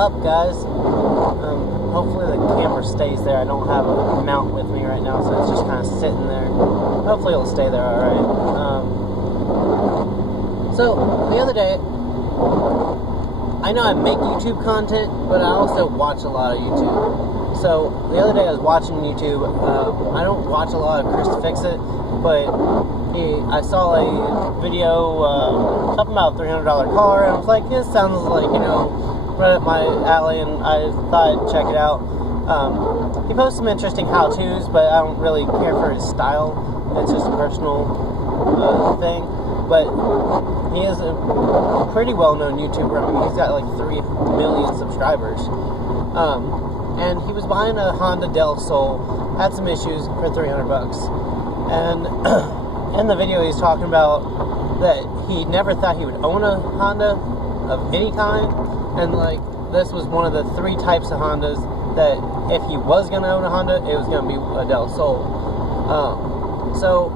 up, guys? Hopefully the camera stays there. I don't have a mount with me right now, so it's just kind of sitting there. Hopefully it'll stay there alright. So, the other day, I know I make YouTube content, but I also watch a lot of YouTube. So, the other day I was watching YouTube. I don't watch a lot of Chris Fix-It, but I saw a video talking about a $300 car, and I was like, this sounds like, right up my alley, and I thought I'd check it out. He posts some interesting how-tos, but I don't really care for his style. It's just a personal thing. But he is a pretty well-known YouTuber. I mean, he's got like 3 million subscribers. And he was buying a Honda Del Sol, had some issues for $300. And in the video, he's talking about that he never thought he would own a Honda of any kind. And like, this was one of the 3 types of Hondas that if he was going to own a Honda, it was going to be a Del Sol. So,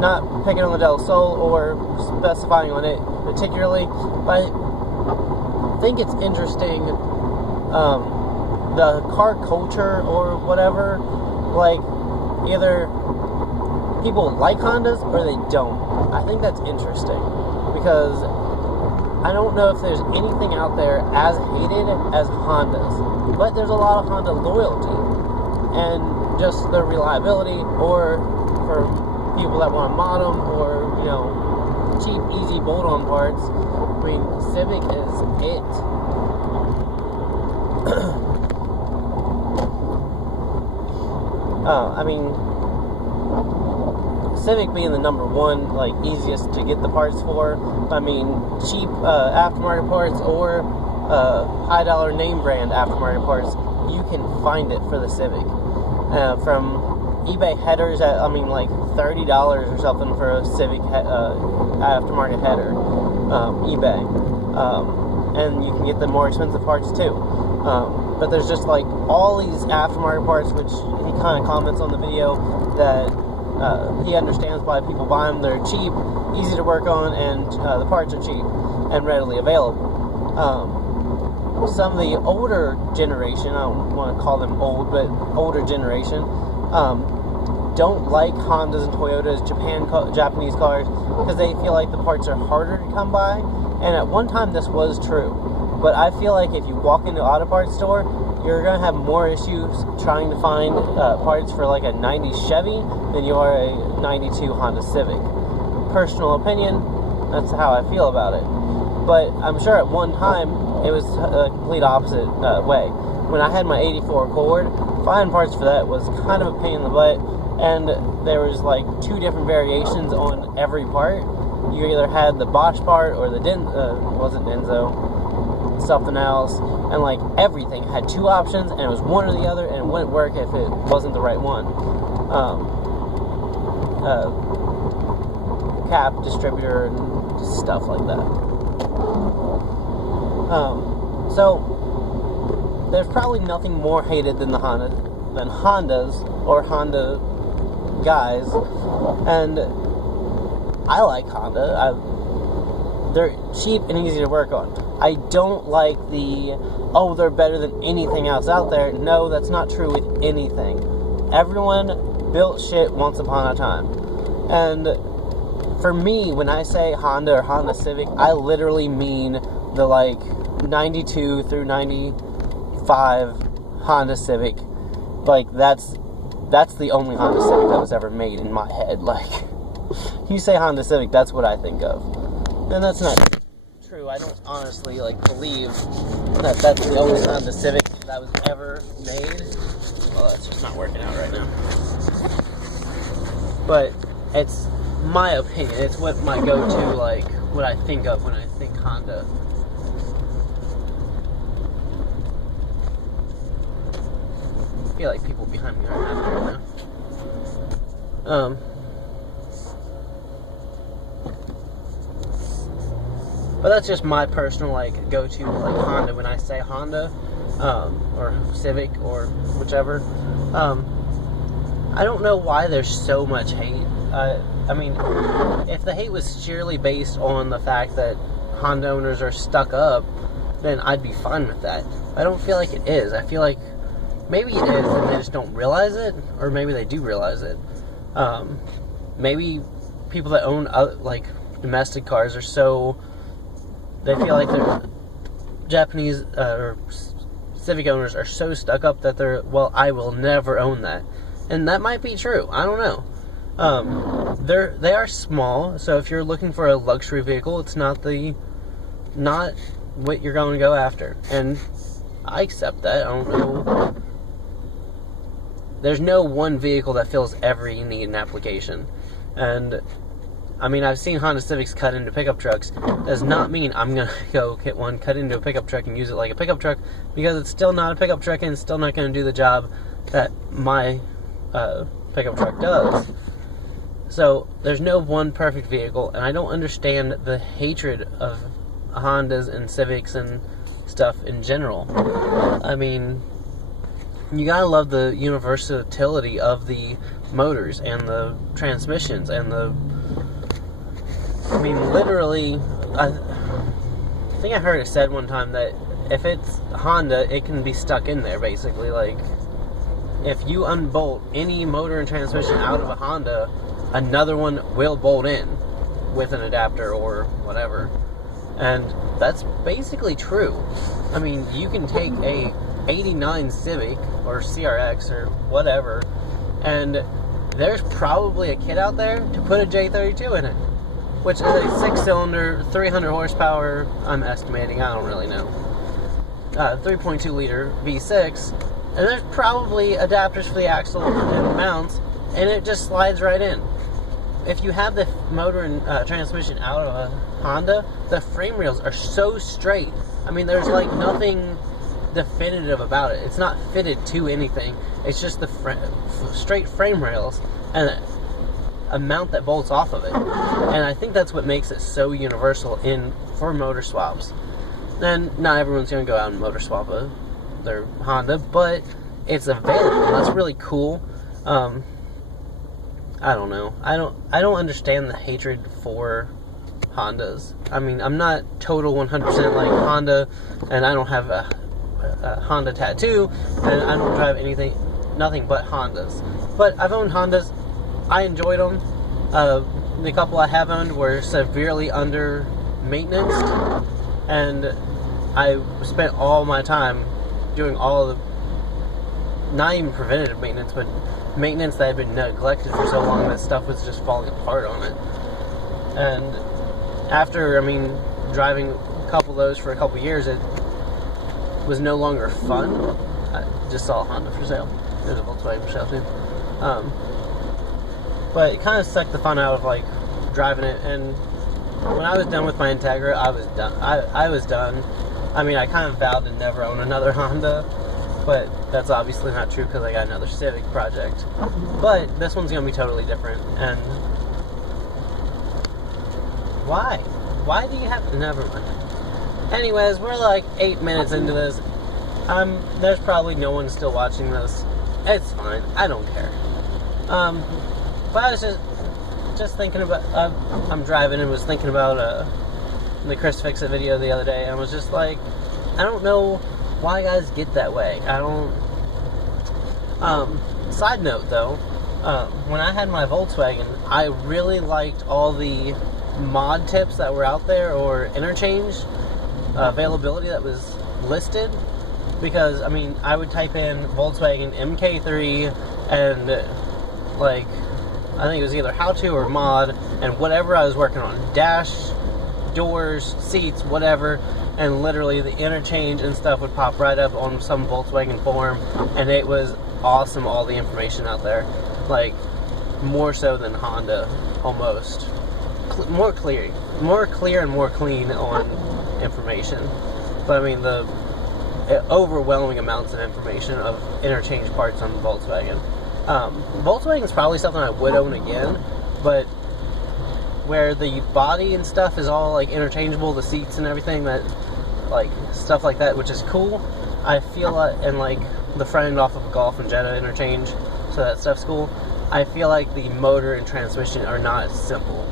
not picking on the Del Sol or specifying on it particularly, but I think it's interesting, the car culture or whatever, like, either people like Hondas or they don't. I think that's interesting, because I don't know if there's anything out there as hated as Hondas, but there's a lot of Honda loyalty, and just the reliability, or for people that want to mod them, or, cheap, easy bolt-on parts. I mean, Civic is it. Civic being the number one, like, easiest to get the parts for. I mean, cheap aftermarket parts or high dollar name brand aftermarket parts, you can find it for the Civic. From eBay headers at, like, $30 or something for a Civic aftermarket header, eBay. And you can get the more expensive parts too. But there's just like all these aftermarket parts, which he kind of comments on the video that he understands why people buy them. They're cheap, easy to work on, and the parts are cheap and readily available. Some of the older generation, I don't want to call them old, but older generation, don't like Hondas and Toyotas, Japanese cars, because they feel like the parts are harder to come by. And at one time this was true, but I feel like if you walk into an auto parts store, you're going to have more issues trying to find parts for like a 90 Chevy than you are a 92 Honda Civic. Personal opinion, that's how I feel about it. But I'm sure at one time it was a complete opposite way. When I had my 84 Accord, finding parts for that was kind of a pain in the butt, and there was like 2 different variations on every part. You either had the Bosch part or the wasn't Denso, something else, and like everything had 2 options, and it was one or the other, and it wouldn't work if it wasn't the right one. Cap, distributor, and stuff like that. So there's probably nothing more hated than Hondas or Honda guys, and I like Honda. They're cheap and easy to work on. I don't like they're better than anything else out there. No, that's not true with anything. Everyone built shit once upon a time. And for me, when I say Honda or Honda Civic, I literally mean the like 92 through 95 Honda Civic. Like, that's the only Honda Civic that was ever made in my head. Like, you say Honda Civic, that's what I think of. And that's not true. I don't honestly, believe that that's the only Honda Civic that was ever made. Well, that's just not working out right now. But it's my opinion. It's what my go-to, what I think of when I think Honda. I feel like people behind me are happy right now. But that's just my personal, go-to, Honda when I say Honda, or Civic, or whichever. I don't know why there's so much hate. I mean, if the hate was sheerly based on the fact that Honda owners are stuck up, then I'd be fine with that. I don't feel like it is. I feel like maybe it is and they just don't realize it, or maybe they do realize it. Maybe people that own like domestic cars are so, they feel like they're Japanese or Civic owners are so stuck up that they're, well, I will never own that. And that might be true. I don't know. They are small, so if you're looking for a luxury vehicle, it's not what you're going to go after. And I accept that. I don't know. There's no one vehicle that fills every need and application. And I mean, I've seen Honda Civics cut into pickup trucks. Does not mean I'm going to go get one cut into a pickup truck and use it like a pickup truck, because it's still not a pickup truck and it's still not going to do the job that my pickup truck does. So there's no one perfect vehicle, and I don't understand the hatred of Hondas and Civics and stuff in general. I mean, you gotta love the universality of the motors and the transmissions and the, I mean, literally, I think I heard it said one time that if it's Honda, it can be stuck in there, basically. Like, if you unbolt any motor and transmission out of a Honda, another one will bolt in with an adapter or whatever. And that's basically true. I mean, you can take a 89 Civic or CRX or whatever, and there's probably a kid out there to put a J32 in it, which is a 6-cylinder, 300 horsepower, I'm estimating, I don't really know, 3.2 liter V6, and there's probably adapters for the axle and mounts, and it just slides right in. If you have the motor and transmission out of a Honda, the frame rails are so straight. I mean, there's like nothing definitive about it. It's not fitted to anything. It's just the straight frame rails and a mount that bolts off of it. And I think that's what makes it so universal for motor swaps. And not everyone's going to go out and motor swap their Honda, but it's available. That's really cool. I don't know. I don't understand the hatred for Hondas. I mean, I'm not total 100% like Honda, and I don't have a Honda tattoo, and I don't drive nothing but Hondas. But I've owned Hondas. I enjoyed them. The couple I have owned were severely under maintenance, and I spent all my time doing all of the, not even preventative maintenance, but maintenance that had been neglected for so long that stuff was just falling apart on it. And after, I mean, driving a couple of those for a couple of years, it was no longer fun. I just saw a Honda for sale. There's a Volkswagen for sale too. But it kind of sucked the fun out of like driving it. And when I was done with my Integra, I was done. I was done. I mean, I kind of vowed to never own another Honda, but that's obviously not true because I got another Civic project. But this one's going to be totally different. And why? Why do you have to? Never mind. Anyways, we're like 8 minutes into this. There's probably no one still watching this. It's fine. I don't care. But I was just thinking about, I'm driving and was thinking about the Chris Fix-It video the other day, and I was just like, I don't know why guys get that way. I don't. Side note though, when I had my Volkswagen, I really liked all the mod tips that were out there, or interchange availability that was listed, because I mean, I would type in Volkswagen MK3 and like, I think it was either how to or mod, and whatever I was working on, dash, doors, seats, whatever, and literally the interchange and stuff would pop right up on some Volkswagen forum, and it was awesome, all the information out there, like more so than Honda, almost. More clear and more clean on information. But I mean, the overwhelming amounts of information of interchange parts on the Volkswagen. Volkswagen is probably something I would own again, but where the body and stuff is all like interchangeable, the seats and everything, that like stuff like that, which is cool. I feel like, and like the front end off of Golf and Jetta interchange, so that stuff's cool. I feel like the motor and transmission are not as simple,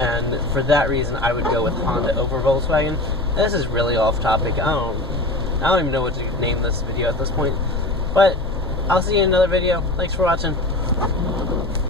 and for that reason I would go with Honda over Volkswagen. This is really off topic. I don't even know what to name this video at this point. But I'll see you in another video. Thanks for watching.